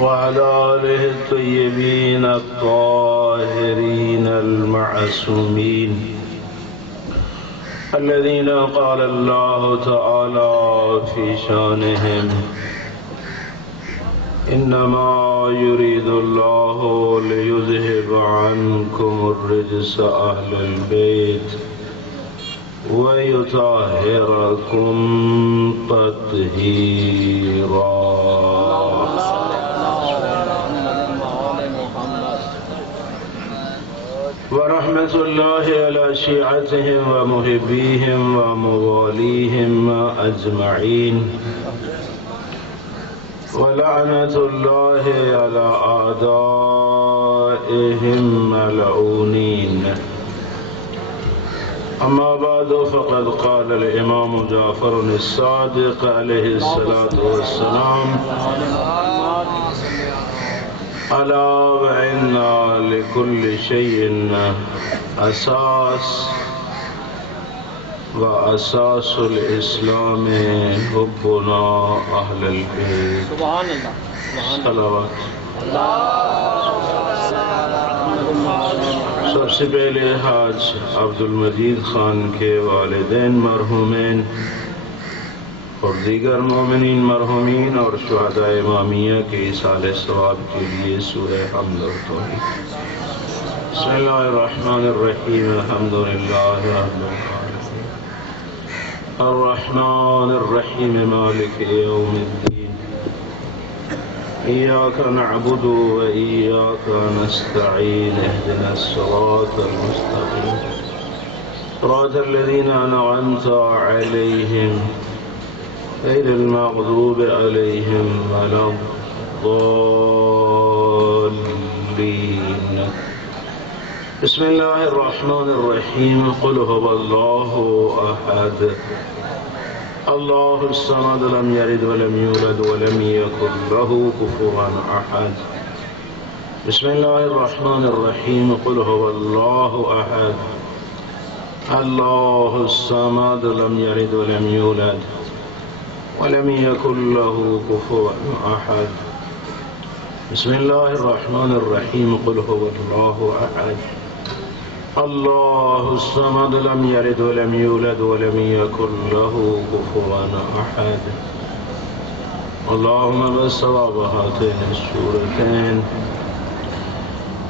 وعلى آله الطيبين الطاهرين المعصومين الذين قال الله تعالى في شانهم إنما يريد الله ليذهب عنكم الرجس أهل البيت ويطهركم تطهيرا. ورحمة الله على شيعتهم ومحبيهم ومواليهم أجمعين. ولعنة الله على أعدائهم ملعونين. أما بعد فقد قال الإمام جعفر الصادق عليه الصلاة والسلام: ألا وإن لكل شيء أساس وأساس الإسلام حبنا أهل البيت. سبحان الله. صلوات. سب سے پہلے حاج عبد المجید خان کے والدین مرحومین اور دیگر مومنین مرحومین اور شہداء امامیہ کے ایصال ثواب کے لیے سورہ حمد و توحید. بسم اللہ الرحمن الرحیم. الحمد للہ رب العالمین الرحمن الرحیم مالک یوم الدین. إياك نعبد وإياك نستعين. اهدنا الصراط المستقيم صراط الذين أنعمت عليهم غير المغضوب عليهم ولا الضالين. بسم الله الرحمن الرحيم. قل هو الله أحد الله الصمد لم يلد ولم يولد ولم يكن له كفوا أحد. بسم الله الرحمن الرحيم. قل هو الله أحد الله الصمد لم يلد ولم يولد ولم يكن له كفوا أحد. بسم الله الرحمن الرحيم. قل هو الله أحد الله الصمد لم يلد ولم يولد ولم يكن له كفوا أحد. اللهم بثواب هاتين السورتين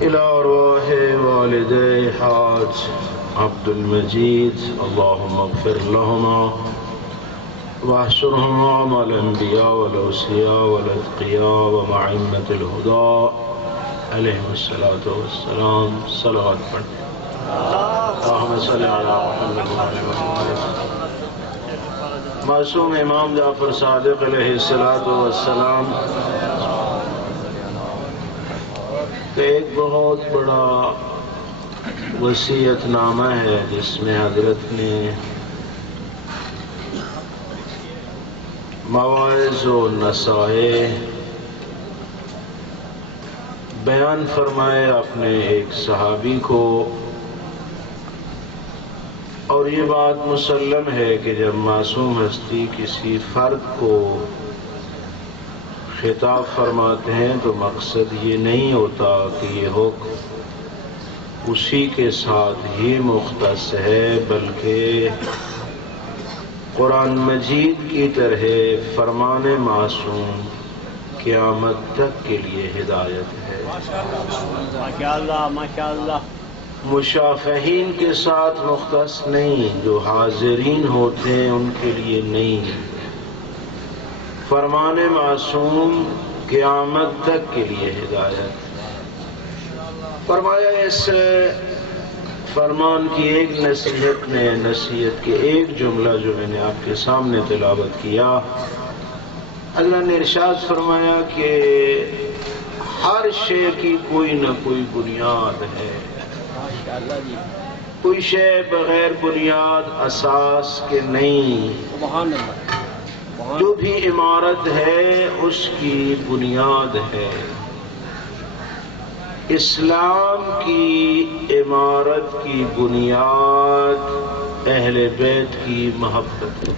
إلى أرواح والدي حاج عبد المجيد، اللهم اغفر لهما واحشرهما مع الأنبياء والأوصياء والأتقياء ومع أئمة الهدى عليهم الصلاة والسلام. صلوات پڑھیں. اللهم صل على محمد وعلى محمد. معصوم امام جعفر صادق علیہ الصلاۃ والسلام کا ایک بہت بڑا وصیت نامہ ہے جس میں حضرت نے مواعظ و نصائح بیان فرمائے اپنے ایک صحابی کو. اور یہ بات مسلم ہے کہ جب معصوم ہستی کسی فرد کو خطاب فرماتے ہیں تو مقصد یہ نہیں ہوتا کہ یہ حکم اسی کے ساتھ ہی مختص ہے، بلکہ قرآن مجید کی طرح فرمان معصوم قیامت تک کے لیے ہدایت ہے. ماشاءاللہ ماشاءاللہ. مشافہین کے ساتھ مختص نہیں، جو حاضرین ہوتے ہیں ان کے لیے نہیں. فرمان معصوم قیامت تک کے لیے ہدایت. فرمایا اس فرمان کی ایک نصیحت کے ایک جملہ جو میں نے آپ کے سامنے تلاوت کیا، اللہ نے ارشاد فرمایا کہ ہر شے کی کوئی نہ کوئی بنیاد ہے. کوئی شے بغیر بنیاد اساس کے نہیں. جو بھی عمارت ہے اس کی بنیاد ہے. اسلام کی عمارت کی بنیاد اہل بیت کی محبت ہے.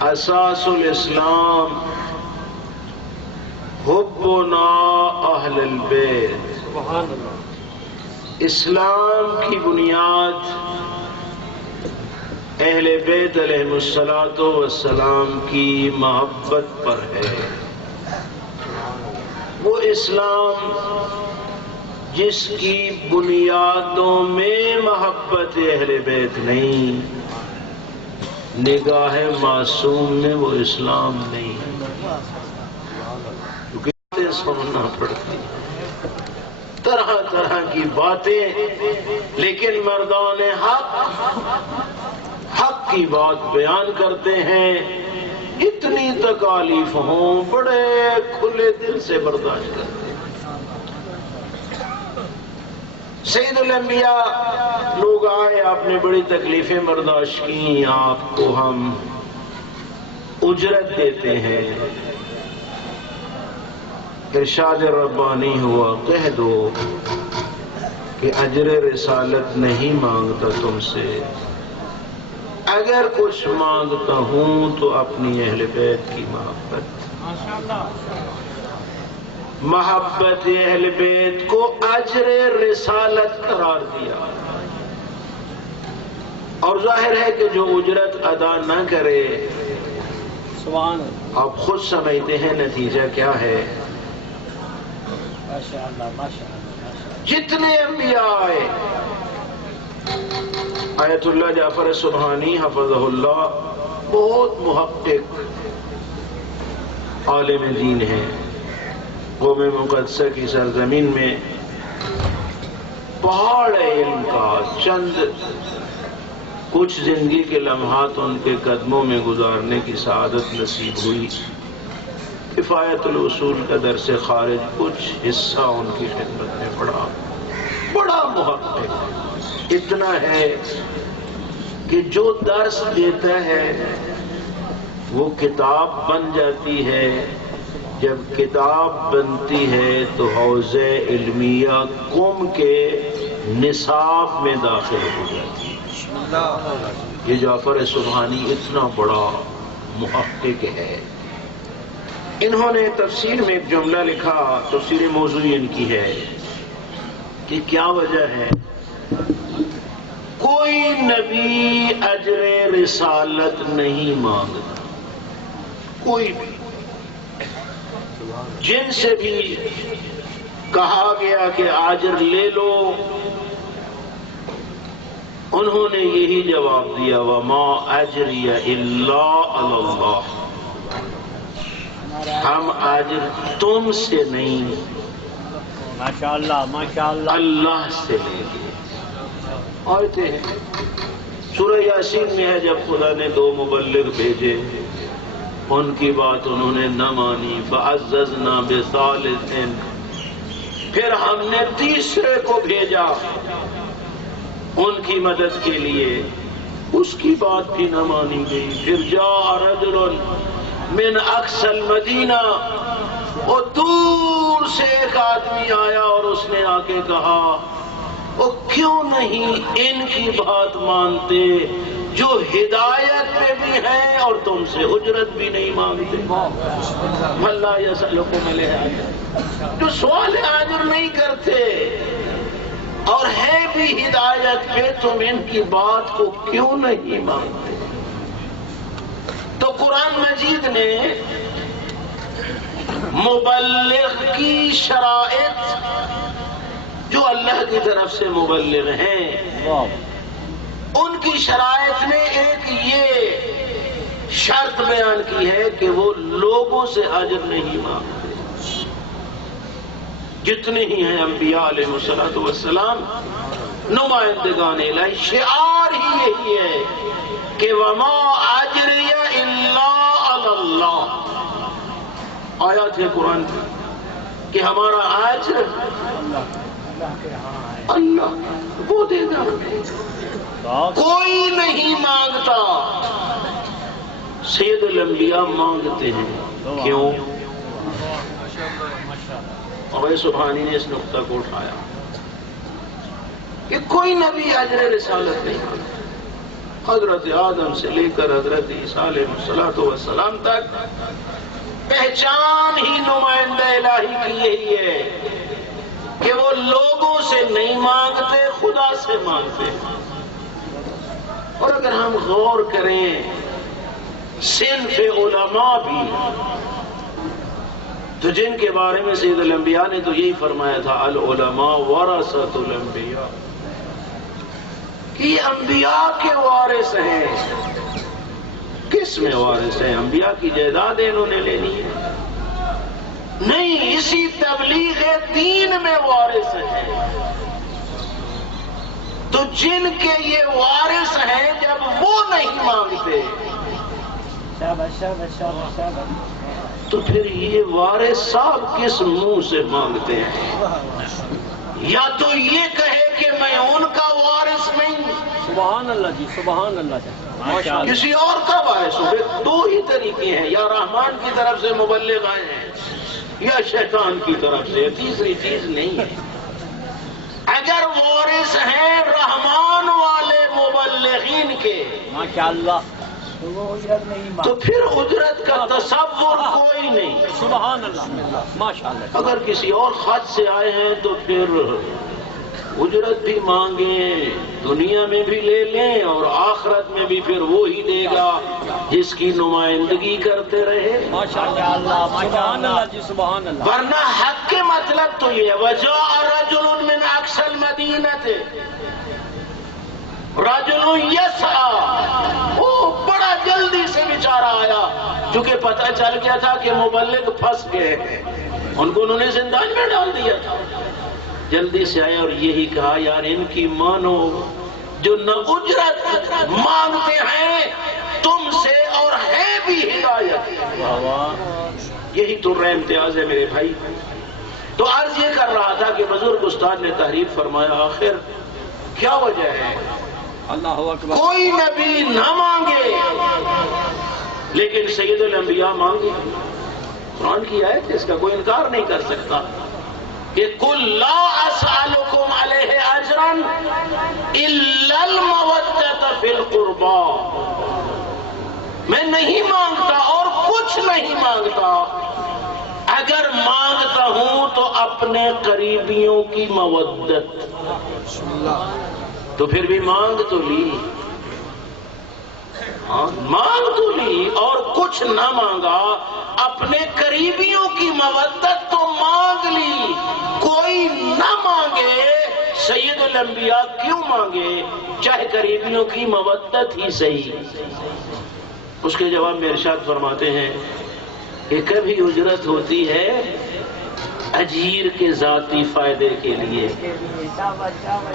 اساس الاسلام حبنا اہل البیت. سبحان اللہ. اسلام کی بنیاد اہل بیت علیہ الصلوۃ والسلام کی محبت پر ہے. وہ اسلام جس کی بنیادوں میں محبت اہل بیت نہیں، نگاہ معصوم میں وہ اسلام نہیں. کیونکہ باتیں سننا پڑتی، طرح طرح کی باتیں، لیکن مردان حق کی بات بیان کرتے ہیں. اتنی تکالیف ہوں بڑے کھلے دل سے برداشت کرتے ہیں. سید الانبیاء لوگ آئے، آپ نے بڑی تکلیفیں برداشت کی، آپ کو ہم اجرت دیتے ہیں. ارشاد ربانی ہوا، کہہ دو کہ اجر رسالت نہیں مانگتا تم سے، اگر کچھ مانگتا ہوں تو اپنی اہل بیت کی محبت. محبت اہل بیت کو اجر رسالت قرار دیا. اور ظاہر ہے کہ جو اجرت ادا نہ کرے، سبحان اللہ. آپ خود سمجھتے ہیں نتیجہ کیا ہے. ماشاء اللہ ماشاء اللہ. جتنے انبیاء آئے، آیت اللہ جعفر سبحانی حفظہ اللہ بہت محقق عالم دین ہیں. قوم مقدسہ کی سرزمین میں پہاڑ علم کا چند کچھ زندگی کے لمحات ان کے قدموں میں گزارنے کی سعادت نصیب ہوئی. کفایت الاصول کا درس خارج کچھ حصہ ان کی خدمت میں پڑا. بڑا محقق اتنا ہے کہ جو درس دیتا ہے وہ کتاب بن جاتی ہے. جب کتاب بنتی ہے تو حوزہ علمیہ قم کے نصاب میں داخل ہو جاتی ہے. یہ جعفر سبحانی اتنا بڑا محقق ہے. انہوں نے تفسیر میں ایک جملہ لکھا، تفسیر موضوعی ان کی ہے، کہ کیا وجہ ہے کوئی نبی اجر رسالت نہیں مانگتا. کوئی بھی جن سے بھی کہا گیا کہ اجر لے لو، انہوں نے یہی جواب دیا، وما اجری الا علی اللہ. ہم اجر تم سے نہیں، ماشاء اللہ ماشاء اللہ، اللہ سے لیں گے. آیتیں ہیں سورہ یاسین میں ہے، جب خدا نے 2 مبلغ بھیجے، ان کی بات انہوں نے نہ مانی. فعززنا بثالث، پھر ہم نے تیسرے کو بھیجا ان کی مدد کے لیے، اس کی بات بھی نہ مانی گئی. پھر جاء رجل من اقصى المدینہ، اور دور سے ایک آدمی آیا اور اس نے آ کے کہا، وہ کیوں نہیں ان کی بات مانتے جو ہدایت میں بھی ہیں اور تم سے اجرت بھی نہیں مانگتے. مَن لا يسألكم علیہ، جو سوال اجر نہیں کرتے اور ہے بھی ہدایت پہ، تم ان کی بات کو کیوں نہیں مانتے. تو قرآن مجید نے مبلغ کی شرائط، جو اللہ کی طرف سے مبلغ ہیں، ان کی شرائط میں ایک یہ شرط بیان کی ہے کہ وہ لوگوں سے اجر نہیں مانگتے. جتنے ہی ہیں انبیاء علیہ الصلوۃ والسلام نمائندگان الہی، شعار ہی یہی ہے کہ وما اجری الا علی اللہ. آیات ہے قرآن کی کہ ہمارا اجر اللہ وہ دے گا، کوئی نہیں مانگتا. سید الانبیاء مانگتے ہیں. کیوں؟ اور سبحانی نے اس نقطہ کو اٹھایا کہ کوئی نبی اجر رسالت نہیں مانگتا. حضرت آدم سے لے کر حضرت عیسیٰ علیہ السلام تک پہچان ہی نمائندہ الہی کی یہی ہے کہ وہ لوگوں سے نہیں مانگتے، خدا سے مانگتے. اور اگر ہم غور کریں صنف علماء بھی تو جن کے بارے میں سید الانبیاء نے تو یہی فرمایا تھا العلماء ورثۃ الانبیاء، کہ یہ انبیاء کے وارث ہیں. کس میں وارث ہیں؟ انبیاء کی جائیداد انہوں نے لینی ہے؟ نہیں، اسی تبلیغ دین میں وارث ہیں. تو جن کے یہ وارث ہیں جب وہ نہیں مانگتے تو پھر یہ وارث صاحب کس منہ سے مانگتے ہیں؟ یا تو یہ کہے کہ میں ان کا وارث نہیں، سبحان اللہ جی، سبحان اللہ جی، کسی اور کا وارث ہو. دو ہی طریقے ہیں، یا رحمان کی طرف سے مبلغ آئے ہیں یا شیطان کی طرف سے، تیسری چیز نہیں ہے. اگر وارث ہیں رحمان والے مبلغین کے ماشاءاللہ تو پھر اجرت کا تصور کوئی نہیں. سبحان اللہ ماشاءاللہ. اگر کسی اور خط سے آئے ہیں تو پھر اجرت بھی مانگیں، دنیا میں بھی لے لیں اور آخرت میں بھی پھر وہی دے گا جس کی نمائندگی کرتے رہے. ماشاءاللہ سبحان اللہ جی، سبحان اللہ. ورنہ حق کے مطلب تو یہ وجاء رجل من اقصى المدینہ، رجل یسعی، وہ بڑا جلدی سے بیچارہ آیا، چونکہ پتہ چل گیا تھا کہ مبلغ پھنس گئے ہیں، ان کو انہوں نے زندان میں ڈال دیا تھا. جلدی سے آیا اور یہی کہا یار ان کی مانو جو نہ اجرت مانگتے ہیں تم سے اور ہے بھی ہدایت. یہی تو امتیاز ہے میرے بھائی. تو عرض یہ کر رہا تھا کہ بزرگ استاد نے تحریر فرمایا آخر کیا وجہ ہے اللہ اکبر کوئی نبی نہ مانگے لیکن سید الانبیاء مانگے؟ قرآن کی آیت ہے، اس کا کوئی انکار نہیں کر سکتا کہ قل لا اسألکم علیہ اجرا الا المودۃ فی القربى، میں نہیں مانگتا اور کچھ نہیں مانگتا، اگر مانگتا ہوں تو اپنے قریبیوں کی مودت. تو پھر بھی مانگ تو لی، مانگ تو لی اور کچھ نہ مانگا، اپنے قریبیوں کی مودت تو مانگ لی. کوئی نہ مانگے سید الانبیاء کیوں مانگے، چاہے قریبیوں کی مودت ہی صحیح. اس کے جواب میں ارشاد فرماتے ہیں کہ کبھی اجرت ہوتی ہے اجیر کے ذاتی فائدے کے لیے،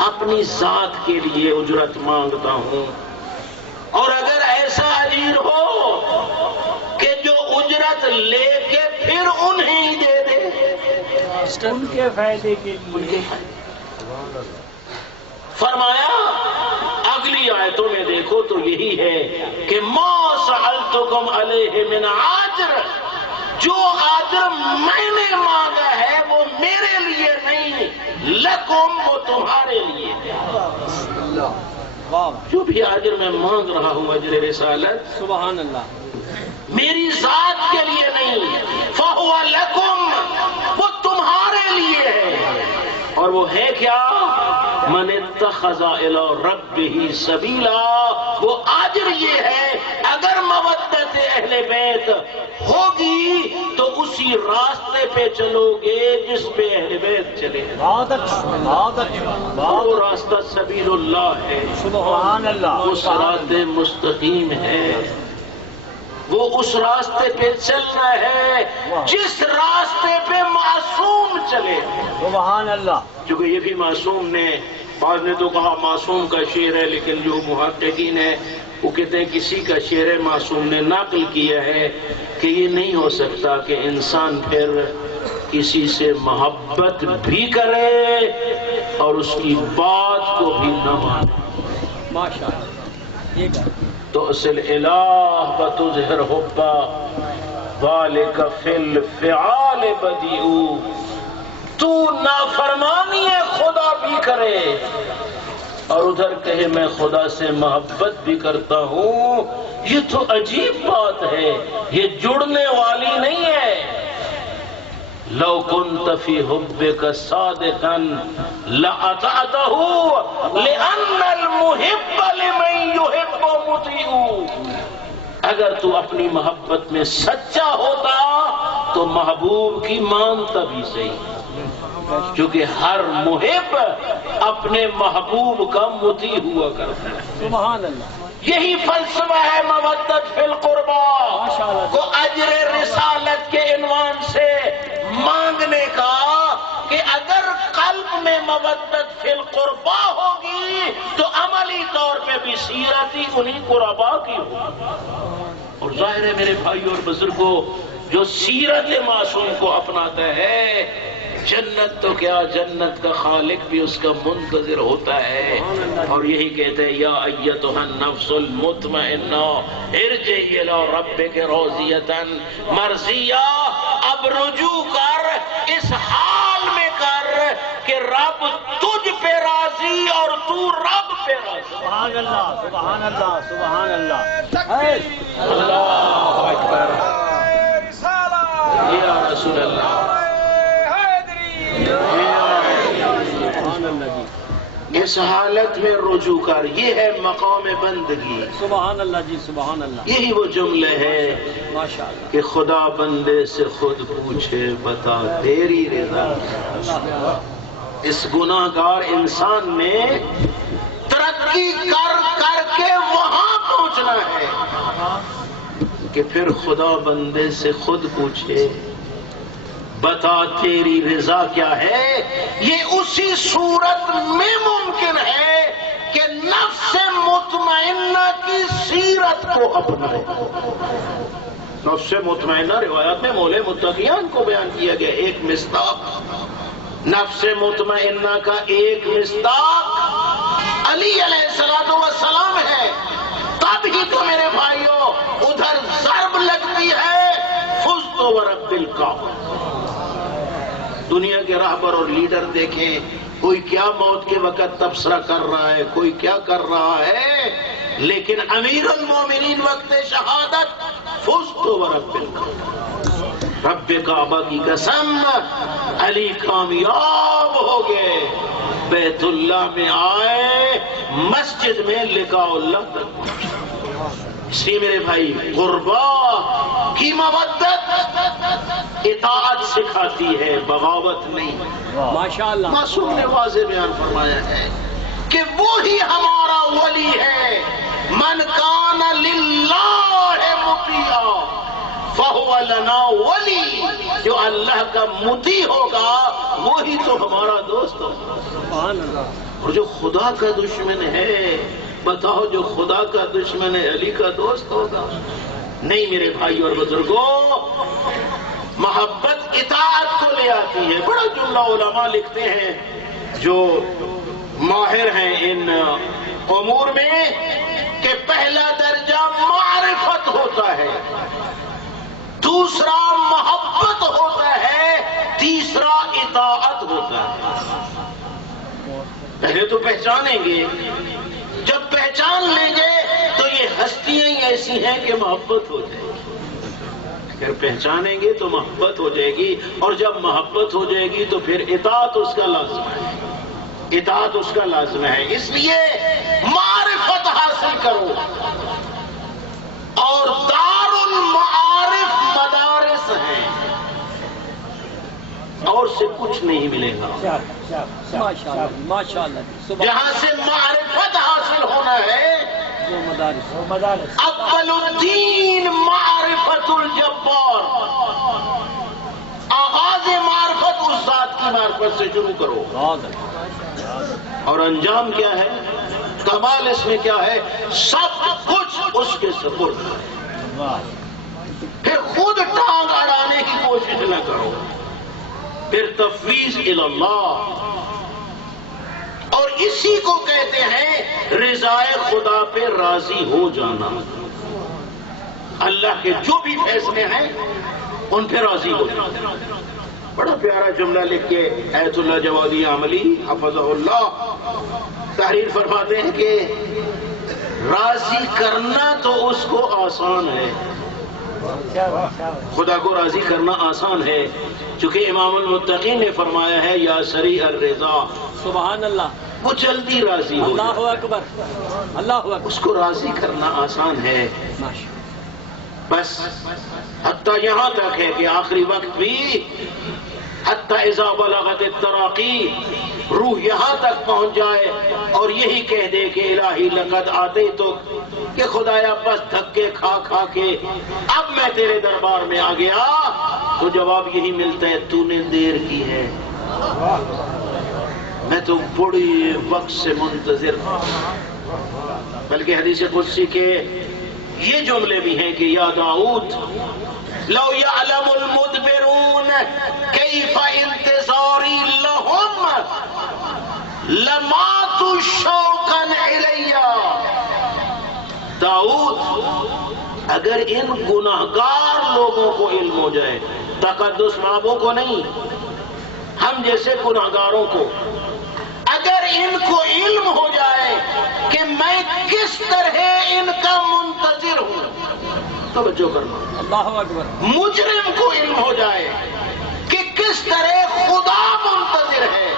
اپنی ذات کے لیے اجرت مانگتا ہوں. اور اگر ایسا اجیر ہو کہ جو اجرت لے کے پھر انہیں دے دے ان کے فائدے کے لیے، فرمایا اگلی آیتوں میں دیکھو تو یہی ہے کہ ما سألتکم علیہ من اجر، جو اجر میں نے مانگا ہے وہ میرے لیے نہیں، لکم، وہ تمہارے لیے. جو بھی اجر میں مانگ رہا ہوں اجر رسالت، سبحان اللہ، میری ذات کے لیے نہیں، فہو لکم، وہ تمہارے لیے ہے. اور وہ ہے کیا؟ من اتخذ الی ربہ سبیلا، وہ اجر یہ ہے اگر مودت اہل بیت ہوگی تو اسی راستے پہ چلو گے جس پہ اہل بیت چلے. وہ راستہ سبیل اللہ ہے، سبحان اللہ، وہ صراط مستقیم ہے، وہ اس راستے پہ چلنا ہے جس راستے پہ معصوم چلے. سبحان اللہ. چونکہ یہ بھی معصوم نے، بعض نے تو کہا معصوم کا شعر ہے، لیکن جو محققین ہیں وہ کہتے ہیں کسی کا شعر معصوم نے نقل کیا ہے کہ یہ نہیں ہو سکتا کہ انسان پھر کسی سے محبت بھی کرے اور اس کی بات کو بھی نہ مانے. ماشاءاللہ. تو اصل الہ بتظہر حبا ذالک فی الفعال بدیع، تو نافرمانی خدا بھی کرے اور ادھر کہے میں خدا سے محبت بھی کرتا ہوں، یہ تو عجیب بات ہے، یہ جڑنے والی نہیں ہے۔ لو كنت في حبك صادقا لأطعته لأن المحب لمن يحب مطيع۔ اگر تو اپنی محبت میں سچا ہوتا تو محبوب کی مانتا بھی صحیح، کیونکہ ہر محب اپنے محبوب کا مطیع ہوا کرتا ہے۔ سبحان اللہ۔ یہی فلسفہ ہے مودت فی القربا کو اجر رسالت کے عنوان سے مانگنے کا، کہ اگر قلب میں مودت فی القربا ہوگی تو عملی طور پہ بھی سیرت ہی انہی قربا کی ہوگی۔ اور ظاہر ہے میرے بھائی اور بزرگوں، جو سیرت معصوم کو اپناتا ہے، جنت تو کیا، جنت کا خالق بھی اس کا منتظر ہوتا ہے۔ اور یہی کہتے ہیں یا ایتھا النفس المطمئنہ ارجعی الی ربک راضیۃ مرضیہ، اب رجوع کر، اس حال میں کر کہ رب تجھ پہ راضی اور تو رب پہ راضی۔ سبحان اللہ، سبحان اللہ، سبحان اللہ۔ اللہ اکبر، یا رسول اللہ۔ اس حالت میں رجوع کر، یہ ہے مقام بندگی۔ سبحان اللہ جی، سبحان اللہ۔ یہی وہ جملے ہے ماشاء اللہ کہ خدا بندے سے خود پوچھے بتا تیری رضا۔ اس گناہ گار انسان نے ترقی کر کر کے وہاں پہنچنا ہے کہ پھر خدا بندے سے خود پوچھے بتا تیری رضا کیا ہے۔ یہ اسی صورت میں ممکن ہے کہ نفس مطمئنہ کی سیرت کو اپنائے۔ نفس مطمئنہ روایات میں مولے متقیان کو بیان کیا گیا، ایک مصداق نفس مطمئنہ کا ایک مصداق علی علیہ السلام ہے۔ تب ہی تو میرے بھائیوں ادھر ضرب لگتی ہے فزت ورب الکعبہ۔ دنیا کے راہبر اور لیڈر دیکھیں، کوئی کیا موت کے وقت تبصرہ کر رہا ہے، کوئی کیا کر رہا ہے، لیکن امیر المومنین وقت شہادت فزت ورب الکعبہ، رب کعبہ کی قسم علی کامیاب ہو گئے، بیت اللہ میں آئے، مسجد میں لقاء اللہ تک پہنچے۔ اسی میرے بھائی قربا کی مودت اطاعت سکھاتی ہے، بغاوت نہیں۔ ماشاء اللہ۔ معصوم نے واضح بیان فرمایا ہے کہ وہی ہمارا ولی ہے، من کان للہ مطیعا فہو لنا ولی، جو اللہ کا مطیع ہوگا وہی تو ہمارا دوست ہوگا۔ سبحان اللہ۔ اور جو خدا کا دشمن ہے، بتاؤ جو خدا کا دشمن ہے علی کا دوست ہوگا؟ نہیں میرے بھائی اور بزرگوں، محبت اطاعت کو لے آتی ہے۔ بڑا جملہ علماء لکھتے ہیں جو ماہر ہیں ان امور میں، کہ پہلا درجہ معرفت ہوتا ہے، دوسرا محبت ہوتا ہے، تیسرا اطاعت ہوتا ہے۔ پہلے تو پہچانیں گے، جب پہچان لیں گے تو یہ ہستیاں ہی ایسی ہیں کہ محبت ہو جائے گی۔ اگر پہچانیں گے تو محبت ہو جائے گی، اور جب محبت ہو جائے گی تو پھر اطاعت اس کا لازم ہے، اطاعت اس کا لازم ہے۔ اس لیے معرفت حاصل کرو، اور دار المعارف مدارس ہیں، اور سے کچھ نہیں ملے گا۔ ماشاء اللہ، ماشاء اللہ۔ جہاں سے معرفت حاصل ہونا ہے، مدارس اول الدین معرفت الجبار، آغاز معرفت اس ذات کی معرفت سے شروع کرو، اور انجام کیا ہے، کمال اس میں کیا ہے، سب کچھ اس کے سپرد ہے۔ پھر خود ٹانگ اڑانے کی کوشش نہ کرو، پھر تفویض الی اللہ، اور اسی کو کہتے ہیں رضائے خدا پہ راضی ہو جانا۔ اللہ کے جو بھی فیصلے ہیں ان پہ راضی ہو جانا۔ بڑا پیارا جملہ لکھ کے ایت اللہ جوادی عملی حفظہ اللہ تحریر فرماتے ہیں کہ راضی کرنا تو اس کو آسان ہے، خدا کو راضی کرنا آسان ہے، چونکہ امام المتقین نے فرمایا ہے یا سریع الرضا، سبحان اللہ، وہ جلدی راضی ہو اللہ جائے، اکبر، اللہ اکبر، اس کو راضی کرنا آسان ہے۔ بس حتیٰ یہاں تک ہے کہ آخری وقت بھی حتیٰ اذا بلغت التراقی، روح یہاں تک پہنچ جائے اور یہی کہہ دے کہ الہی لقد آتے تو، کہ خدایا بس دھکے کھا کھا کے اب میں تیرے دربار میں آ گیا، تو جواب یہی ملتا ہے تو نے دیر کی ہے، میں تو بڑی وقت سے منتظر ہوں۔ بلکہ حدیث قدسی کے یہ جملے بھی ہیں کہ یا داؤد لو یعلم المدبرون کیف انتظاری لهم لماتوا شوقا الی، داؤد اگر ان گناہگار لوگوں کو علم ہو جائے، تقدس بابوں کو نہیں، ہم جیسے گناہگاروں کو اگر ان کو علم ہو جائے کہ میں کس طرح ان کا منتظر ہوں، توجہ کرنا، اللہ اکبر، مجرم کو علم ہو جائے کہ کس طرح خدا منتظر ہے،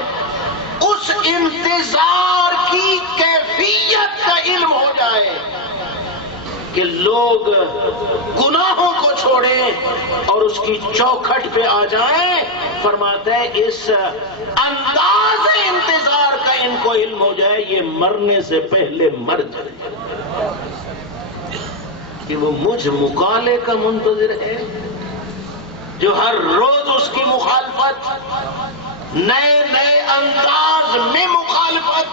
اس انتظار کی کیفیت کا علم ہو جائے کہ لوگ گناہوں کو چھوڑیں اور اس کی چوکھٹ پہ آ جائیں، فرماتا ہے اس انداز انتظار کا ان کو علم ہو جائے یہ مرنے سے پہلے مر جائے، کہ وہ مجھ مقالے کا منتظر ہے جو ہر روز اس کی مخالفت، نئے نئے انداز میں مخالفت،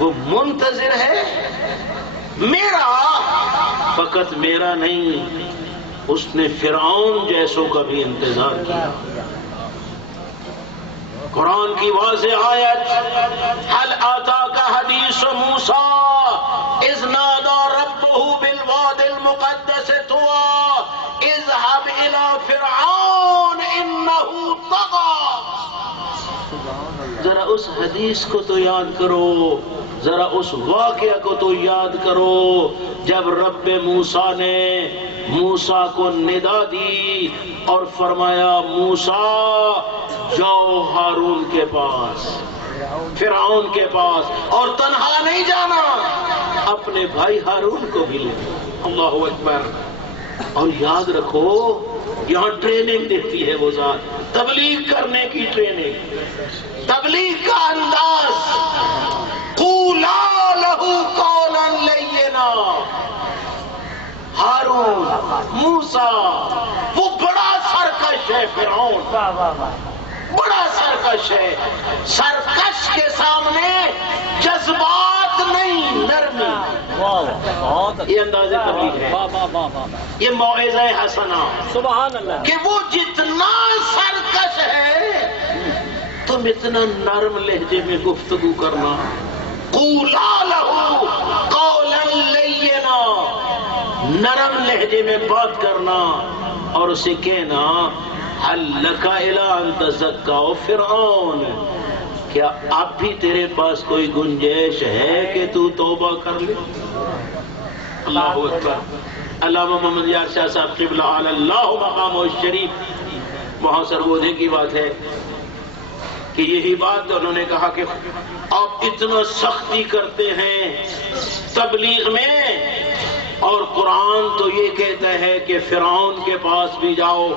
وہ منتظر ہے میرا، فقط میرا نہیں، اس نے فرعون جیسوں کا بھی انتظار کیا۔ قرآن کی واضح آیت هل آتاک حدیث موسیٰ اذ نادى ربه بالواد المقدس طوى اذهب الى فرعون انه طغى، ذرا اس حدیث کو تو یاد کرو، ذرا اس واقعہ کو تو یاد کرو جب رب موسیٰ نے موسیٰ کو ندا دی اور فرمایا موسیٰ جاؤ ہارون کے پاس، فرعون کے پاس، اور تنہا نہیں جانا، اپنے بھائی ہارون کو بھی لے۔ اللہ اکبر۔ اور یاد رکھو یہاں ٹریننگ دیتی ہے وہ ذات، تبلیغ کرنے کی ٹریننگ، تبلیغ کا انداز، قولا لہ قولا لینا۔ ہارون، موسیٰ، وہ بڑا سرکش ہے فرعون، بڑا سرکش ہے، سرکش کے سامنے جذبات نہیں، نرمی، یہ انداز تبلیغ ہے، یہ موعظہ حسنہ، سبحان اللہ، کہ وہ جتنا سرکش ہے تم اتنا نرم لہجے میں گفتگو کرنا، قولا لہ قولا لینا، نرم لہجے میں بات کرنا، اور اسے کہنا هل لک الی ان تزکا فرعون، کیا اب بھی تیرے پاس کوئی گنجائش ہے کہ تو توبہ کر لے؟ اللہ اکبر۔ علامہ محمد یار شاہ صاحب قبلہ علی اللہ مقامہ الشریف، وہاں سرگودے کی بات ہے کہ یہی بات انہوں نے کہا کہ آپ اتنا سختی کرتے ہیں تبلیغ میں، اور قرآن تو یہ کہتا ہے کہ فرعون کے پاس بھی جاؤ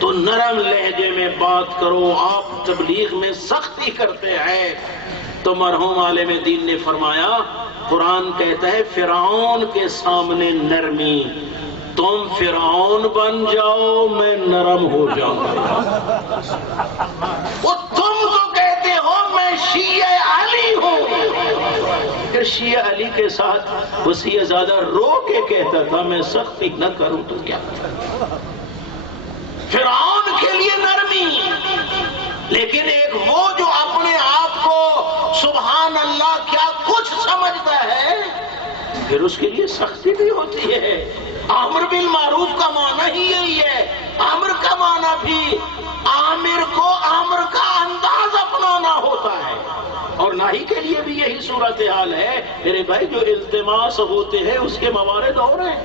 تو نرم لہجے میں بات کرو، آپ تبلیغ میں سختی کرتے ہیں۔ تو مرحوم عالم دین نے فرمایا قرآن کہتا ہے فرعون کے سامنے نرمی، تم فرعون بن جاؤ میں نرم ہو جاؤں گا، وہ تم تو کہتے ہو میں شیعہ علی ہوں، پھر شیعہ علی کے ساتھ وسیع زیادہ رو کے کہتا تھا میں سختی نہ کروں تو کیا کروں، فرعون کے لیے نرمی، لیکن ایک وہ جو اپنے آپ کو سبحان اللہ کیا کچھ سمجھتا ہے، پھر اس کے لیے سختی بھی ہوتی ہے۔ امر بالمعروف کا معنی ہی یہی ہے، امر کا معنی بھی عامر کو عامر کا انداز اپنانا ہوتا ہے، اور ناہی کے لیے بھی یہی صورتحال ہے میرے بھائی۔ جو التماس ہوتے ہیں اس کے موارد اور ہیں،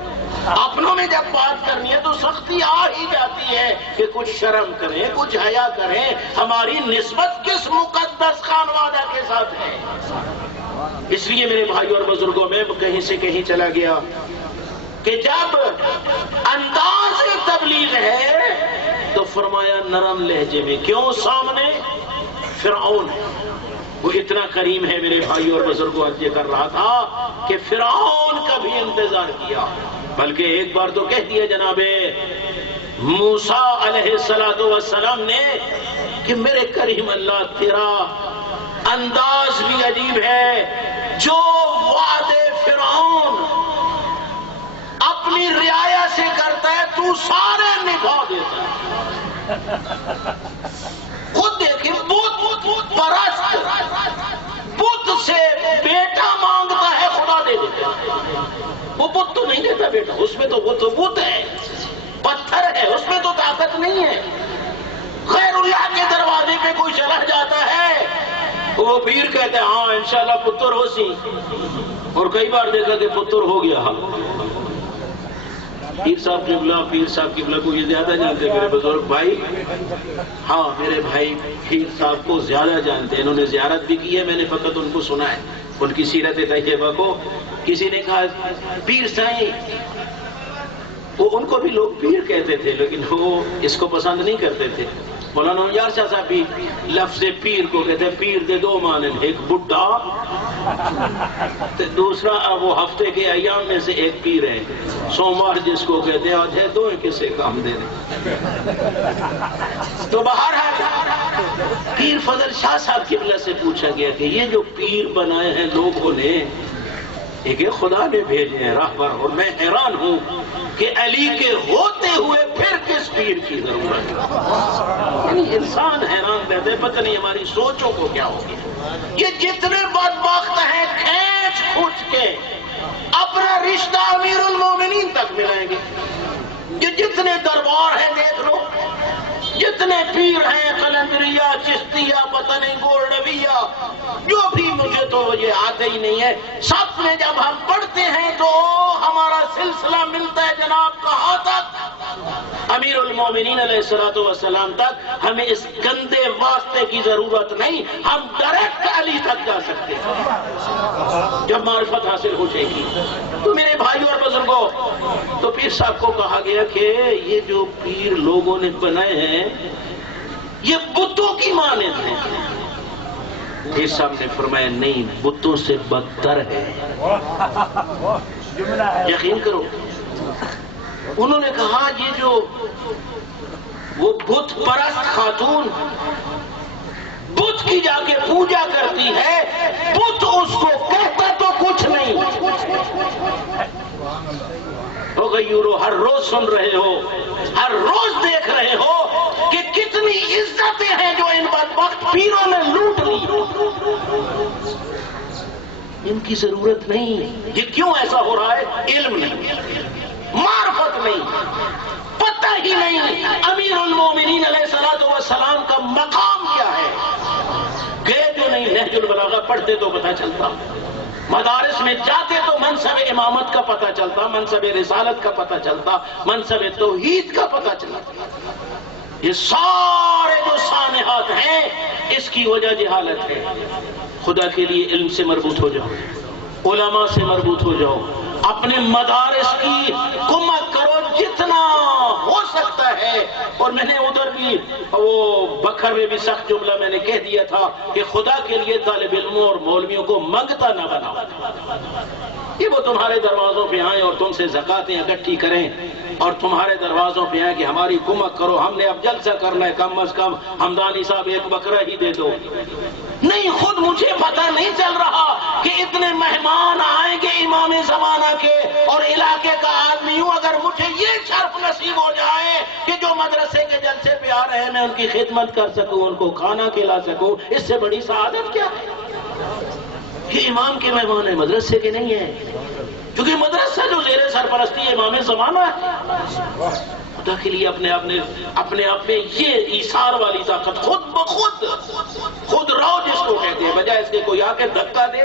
اپنوں میں جب بات کرنی ہے تو سختی آ ہی جاتی ہے کہ کچھ شرم کریں، کچھ حیا کریں۔ ہماری نسبت کس مقدس خانوادہ کے ساتھ ہے؟ اس لیے میرے بھائی اور بزرگوں، میں کہیں سے کہیں چلا گیا کہ جب انداز تبلیغ ہے تو فرمایا نرم لہجے میں۔ کیوں؟ سامنے فرعون ہے، وہ اتنا کریم ہے میرے بھائی اور بزرگوں۔ عرض یہ کر رہا تھا کہ فرعون کا بھی انتظار کیا، بلکہ ایک بار تو کہہ دیا جناب موسیٰ علیہ السلام نے کہ میرے کریم اللہ تیرا انداز بھی عجیب ہے، جو وعدے فرعون اپنی رعایا سے کرتا ہے تو سارے نبھا دیتا ہے۔ خود دیکھیں، بت پرست بت سے بیٹا مانگتا ہے، خدا دے دیتا ہے۔ وہ بت تو نہیں دیتا بیٹا، اس میں تو وہ تو بت ہے، پتھر ہے، اس میں تو طاقت نہیں ہے۔ غیر اللہ کے دروازے پہ کوئی چلا جاتا ہے، وہ پیر کہتے ہیں ہاں انشاءاللہ پتر ہو سی، اور کئی بار دیکھا کہ پتر ہو گیا۔ پیر صاحب قبلہ کو یہ زیادہ جانتے میرے بزرگ بھائی، ہاں میرے بھائی پیر صاحب کو زیادہ جانتے ہیں، انہوں نے زیارت بھی کی ہے، میں نے فقط ان کو سنا ہے، ان کی سیرت طیبہ کو۔ کسی نے کہا پیر سائیں، وہ ان کو بھی لوگ پیر کہتے تھے لیکن وہ اس کو پسند نہیں کرتے تھے۔ مولانا یار شاہ صاحب بھی لفظ پیر کو کہتے ہیں، پیر دے دو معنی، ایک بڈھا، دوسرا وہ ہفتے کے ایام میں سے ایک پیر ہے، سوموار جس کو کہتے ہیں، آج ہے دو کسے کام دے رہے۔ تو بہرحال پیر فضل شاہ صاحب قبلہ سے پوچھا گیا کہ یہ جو پیر بنائے ہیں لوگوں نے، ایک خدا نے بھیجے ہیں راہ پر، اور میں حیران ہوں کہ علی کے ہوتے ہوئے پھر کس پیر کی ضرورت ہے۔ یعنی انسان حیران رہتے، پتہ نہیں ہماری سوچوں کو کیا ہو گیا۔ یہ جتنے بدبخت ہیں کھینچ کھوچ کے اپنا رشتہ امیر المومنین تک ملائیں گے۔ یہ جتنے دربار ہیں دیکھ لو، جتنے پیر ہیں، قلندریہ، چشتیہ، پتہ نہیں گولڈویہ، جو بھی، مجھے تو یہ آتے ہی نہیں ہے، سب میں جب ہم پڑھتے ہیں تو ہمارا سلسلہ ملتا ہے جناب کہاں تک؟ امیر المومنین علیہ السلام تک۔ ہمیں اس گندے واسطے کی ضرورت نہیں، ہم ڈائریکٹ علی تک جا سکتے ہیں جب معرفت حاصل ہو جائے گی۔ تو میرے بھائی اور بزرگوں، تو پیر صاحب کو کہا گیا کہ یہ جو پیر لوگوں نے بنائے ہیں یہ بتوں کی مانند ہیں۔ پیر صاحب نے فرمایا نہیں، بتوں سے بدتر ہے، یقین کرو۔ انہوں نے کہا یہ جو وہ بت پرست خاتون بت کی جا کے پوجا کرتی ہے، بت اس کو کہتا تو کچھ نہیں۔ ہو گئی ہر روز سن رہے ہو، ہر روز دیکھ رہے ہو کہ کتنی عزتیں ہیں جو ان بدبخت پیروں نے لوٹ لی۔ ان کی ضرورت نہیں۔ یہ کیوں ایسا ہو رہا ہے؟ علم نہیں، معرفت نہیں، پتہ ہی نہیں امیر المومنین علیہ السلام کا مقام کیا ہے۔ گئے جو نہیں، نہج البلاغہ پڑھتے تو پتہ چلتا، مدارس میں جاتے تو منصب امامت کا پتہ چلتا، منصب رسالت کا پتہ چلتا، منصب توحید کا پتہ چلتا۔ یہ سارے جو سانحات ہیں اس کی وجہ جہالت ہے۔ خدا کے لیے علم سے مربوط ہو جاؤ، علماء سے مربوط ہو جاؤ، اپنے مدارس کی کمک کرو جتنا ہو سکتا ہے۔ اور میں نے ادھر بھی وہ بکھر میں بھی سخت جملہ میں نے کہہ دیا تھا کہ خدا کے لیے طالب علموں اور مولویوں کو منگتا نہ بناؤ۔ یہ وہ تمہارے دروازوں پہ آئیں اور تم سے زکاتیں اکٹھی کریں اور تمہارے دروازوں پہ آئیں کہ ہماری کمک کرو، ہم نے اب جلسہ کرنا ہے، کم از کم ہمدانی صاحب ایک بکرا ہی دے دو۔ نہیں، خود مجھے پتہ نہیں چل رہا کہ اتنے مہمان آئیں گے امام زمانہ کے اور علاقے کا آدمی ہوں، اگر مجھے یہ شرف نصیب ہو جائے کہ جو مدرسے کے جلسے پہ آ رہے ہیں میں ان کی خدمت کر سکوں، ان کو کھانا کھلا سکوں، اس سے بڑی سعادت کیا ہے؟ یہ امام کے مہمان ہیں، مدرسے کے نہیں ہیں۔ کیونکہ مدرسہ جو زیر سرپرستی امام زمانہ ہے، خدا کے لیے اپنے آپ میں یہ ایثار والی طاقت خود بخود رو جس کو کہتے ہیں، بجائے اس کے کوئی آ کے دھکا دے.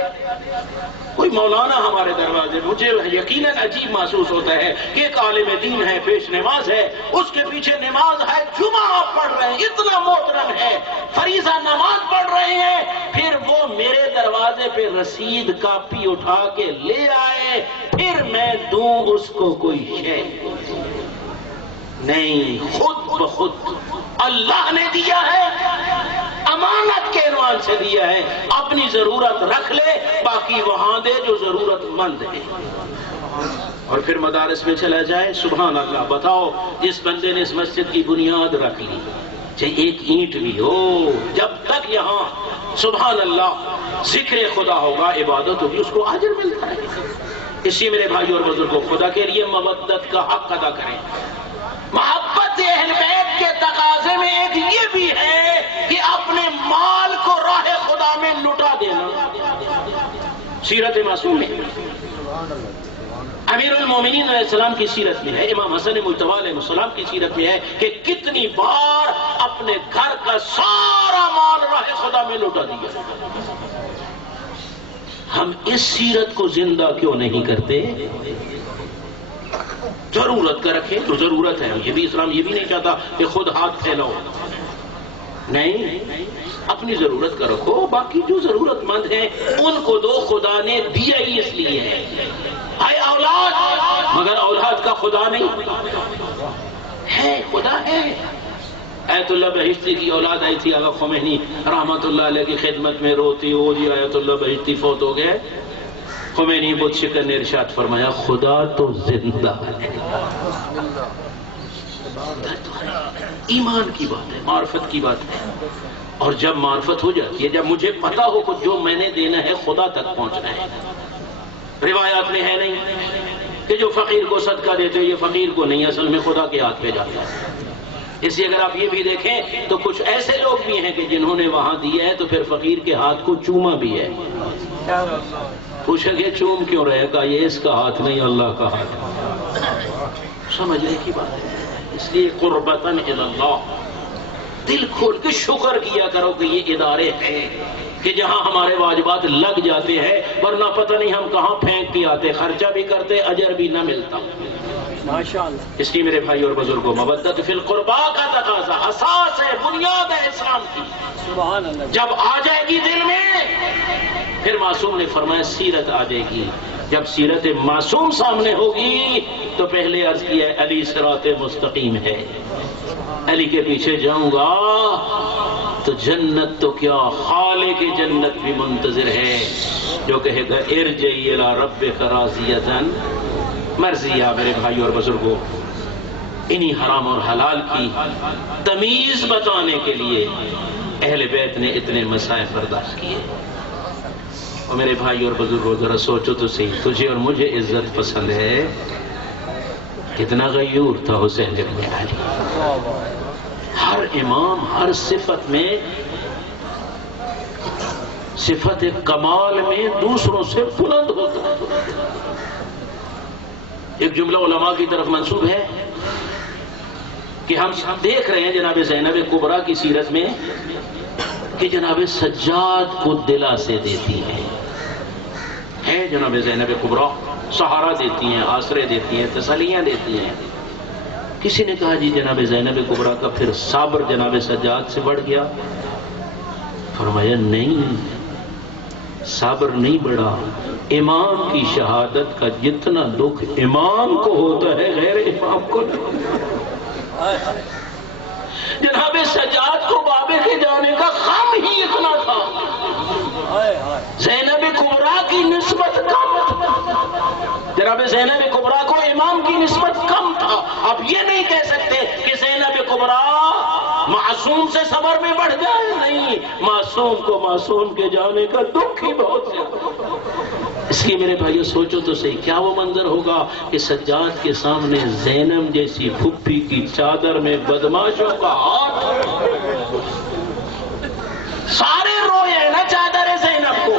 کوئی مولانا ہمارے دروازے، مجھے یقیناً عجیب محسوس ہوتا ہے کہ ایک عالم دین ہے، پیش نماز ہے، اس کے پیچھے نماز ہے، جمعہ آپ پڑھ رہے ہیں، اتنا محترم ہے، فریضہ نماز پڑھ رہے ہیں، پھر وہ میرے دروازے پہ رسید کاپی اٹھا کے لے آئے، پھر میں دوں اس کو کوئی شے نہیں، خود بخود اللہ نے دیا ہے، امانت کے عنوان سے دیا ہے، اپنی ضرورت رکھ لے، باقی وہاں دے جو ضرورت مند ہے. اور پھر مدارس میں چلا جائے. سبحان اللہ. بتاؤ جس بندے نے اس مسجد کی بنیاد رکھ لی، چاہے ایک اینٹ بھی ہو، جب تک یہاں سبحان اللہ ذکر خدا ہوگا، عبادت ہوگی، اس کو اجر ملتا ہے. اسی میرے بھائی اور بزرگوں، خدا کے لیے مودت کا حق ادا کریں. محبت اہل بیت کے تقاضے میں ایک یہ بھی ہے کہ اپنے مال کو راہ خدا میں لٹا دینا. سیرت معصوم میں امیر المومنین علیہ السلام کی سیرت میں ہے، امام حسن مجتبی علیہ السلام کی سیرت میں ہے کہ کتنی بار اپنے گھر کا سارا مال راہ خدا میں لٹا دیا. ہم اس سیرت کو زندہ کیوں نہیں کرتے؟ ضرورت کا رکھیں تو ضرورت ہے. یہ بھی اسلام یہ بھی نہیں چاہتا کہ خود ہاتھ پھیلاؤ، نہیں، اپنی ضرورت کا رکھو، باقی جو ضرورت مند ہیں ان کو دو. خدا نے دیا ہی اس لیے ہے. اے اولاد، مگر اولاد کا خدا نہیں ہے، خدا ہے. آیت اللہ بہشتی کی اولاد آئی تھی، آغا خمینی رحمت اللہ علیہ کی خدمت میں روتی ہو جی آیت اللہ بہشتی فوت ہو گئے. خمینی بہت شکر نے ارشاد فرمایا، خدا تو زندہ ہے. ایمان کی بات ہے، معرفت کی بات ہے. اور جب معرفت ہو جاتی ہے، جب مجھے پتا ہو کہ جو میں نے دینا ہے خدا تک پہنچنا ہے. روایات میں ہے نہیں کہ جو فقیر کو صدقہ دیتے یہ فقیر کو نہیں، اصل میں خدا کے ہاتھ پہ جاتا ہے. اس لیے اگر آپ یہ بھی دیکھیں تو کچھ ایسے لوگ بھی ہیں کہ جنہوں نے وہاں دیا ہے تو پھر فقیر کے ہاتھ کو چوما بھی ہے. پوچھا کہ چوم کیوں رہے گا؟ یہ اس کا ہاتھ نہیں، اللہ کا ہاتھ. سمجھنے کی بات ہے. اس لیے قربتاً الی اللہ، دل کھول کے شکر کیا کرو کہ یہ ادارے ہیں کہ جہاں ہمارے واجبات لگ جاتے ہیں، ورنہ پتہ نہیں ہم کہاں پھینک کے آتے، خرچہ بھی کرتے، اجر بھی نہ ملتا. ماشاءاللہ. اس لیے میرے بھائی اور بزرگوں، مودت فی القربا کا تقاضا اساس ہے، بنیاد ہے اسلام کی. سبحان اللہ. جب جب آ جائے گی دل میں، پھر معصوم نے فرمایا سیرت آ جائے گی. جب سیرت معصوم سامنے ہوگی تو پہلے عرض کیا ہے علی صراط مستقیم ہے. علی کے پیچھے جاؤں گا تو جنت تو کیا، خالق جنت بھی منتظر ہے، جو کہے گا ارجعی الی ربک راضیۃ مرضیہ. میرے بھائی اور بزرگوں، انہی حرام اور حلال کی تمیز بتانے کے لیے اہل بیت نے اتنے مسائل برداشت کیے. اور میرے بھائی اور بزرگوں، ذرا سوچو تو صحیح، تجھے اور مجھے عزت پسند ہے، کتنا غیور تھا حسین ابن علی. ہر امام ہر صفت میں، صفت کمال میں دوسروں سے بلند ہوتا ہے. ایک جملہ علماء کی طرف منسوب ہے کہ ہم دیکھ رہے ہیں جناب زینب کبریٰ کی سیرت میں کہ جناب سجاد کو دلاسے دیتی ہے. جناب زینب کبریٰ سہارا دیتی ہیں، آسرے دیتی ہیں، تسلیاں دیتی ہیں. کسی نے کہا جی جناب زینب کبریٰ کا پھر صبر جناب سجاد سے بڑھ گیا؟ فرمایا نہیں، صبر نہیں بڑھا. امام کی شہادت کا جتنا دکھ امام کو ہوتا ہے غیر امام کو نہیں. جناب سجاد کو بابے کے جانے کا غم ہی اتنا تھا، زینب کبریٰ کی نسبت کم تھا. جناب زینب کبریٰ کو امام کی نسبت کم تھا. آپ یہ نہیں کہہ سکتے کہ زینب کبریٰ معصوم سے صبر میں بڑھ جائے، نہیں، معصوم کو معصوم کے جانے کا دکھ ہی بہت زیادہ. اس لیے میرے بھائیو سوچو تو صحیح، کیا وہ منظر ہوگا کہ سجاد کے سامنے زینب جیسی پھپھی کی چادر میں بدماشوں کا ہاتھ، سارے روئے نا چادر زینب کو.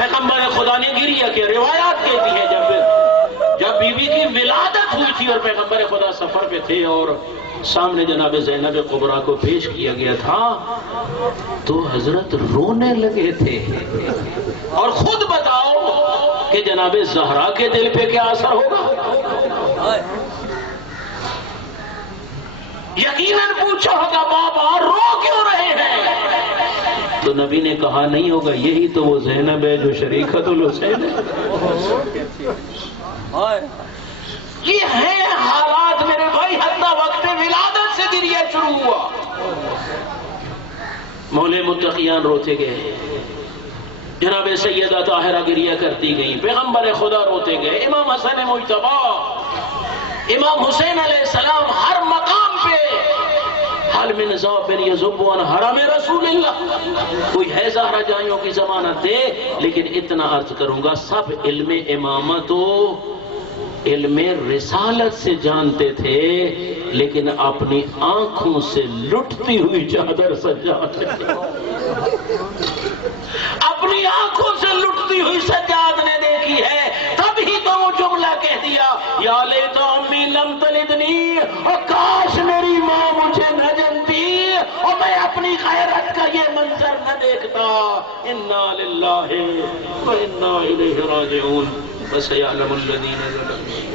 پیغمبر خدا نے گریہ کیا. روایات کہتی ہے جب بی بی کی ولادت ہوئی تھی اور پیغمبر خدا سفر پہ تھے اور سامنے جناب زینب کبریٰ کو پیش کیا گیا تھا تو حضرت رونے لگے تھے. اور خود بتاؤ کہ جناب زہرا کے دل پہ کیا اثر ہوگا. یقیناً پوچھا ہوگا بابا رو کیوں رہے ہیں؟ تو نبی نے کہا نہیں ہوگا یہی تو وہ زینب ہے جو شریکت الحسین ہے. یہ ہیں حالات میرے بھائی. حتیٰ وقت ولادت سے گریہ شروع ہوا. مولے متقیان روتے گئے، جناب سیدہ طاہرہ گریہ کرتی گئی، پیغمبر خدا روتے گئے، امام حسن مجتبی، امام حسین علیہ السلام ہر مقام پہ حال میں نظام یذب عن حرم رسول اللہ. کوئی ہے زہرا جائیوں کی ضمانت دے. لیکن اتنا عرض کروں گا سب علم امامت و علم رسالت سے جانتے تھے لیکن اپنی آنکھوں سے لٹتی ہوئی چادر سجاتے تھے. اپنی آنکھوں سے لٹتی ہوئی سجاد نے دیکھی ہے تب ہی تو وہ جملہ کہہ دیا یا لیت امی لم تلدنی، اور کاش میری ماں مجھے نہ جنتی اور میں اپنی غیرت کا یہ منظر نہ دیکھتا. انا للہ و انا الیہ راجعون. وسیعلم الذین ظلموا